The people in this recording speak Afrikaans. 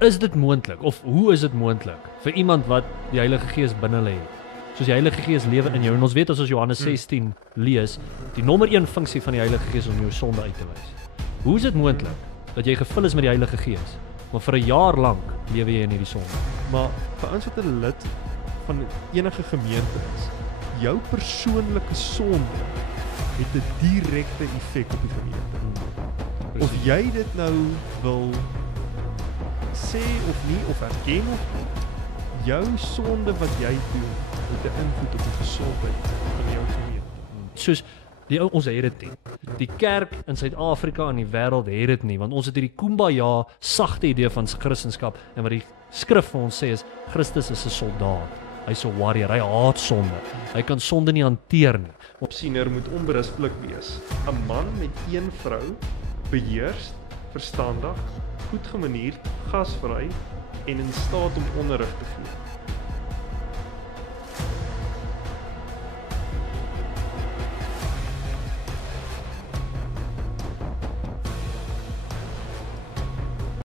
is dit moontlik of hoe is dit moontlik vir iemand wat die Heilige Gees binne hulle het? Soos die Heilige Gees lewe in jou en ons weet as ons Johannes 16 lees, die nommer 1 funksie van die Heilige Gees is om jou sonde uit te wys. Hoe is dit moontlik dat jy gevul is met die Heilige Gees, maar vir 'n jaar lank lewe jy in hierdie sonde? Maar vir ons wat 'n lid van enige gemeente is, jou persoonlike sonde het 'n direkte effek op die gemeente. Of jy dit nou wil sê of nie, of erken of nie, jou sonde wat jy doen, het 'n invloed op die gesondheid van jou gemeente. Soos ons het dit nie. Die kerk in Suid-Afrika en die wêreld het dit nie, want ons het hierdie kumbaya sagte idee van Christendom en wat die skrif vir ons sê is Christus is 'n soldaat. Hy's 'n warrior, hy haat sonde. Hy kan sonde nie hanteer nie. Opsiener moet onberispelik wees. 'n Man met een vrou, beheers, verstandig, goed gemanierd, gasvry en in staat om onderrig te gee.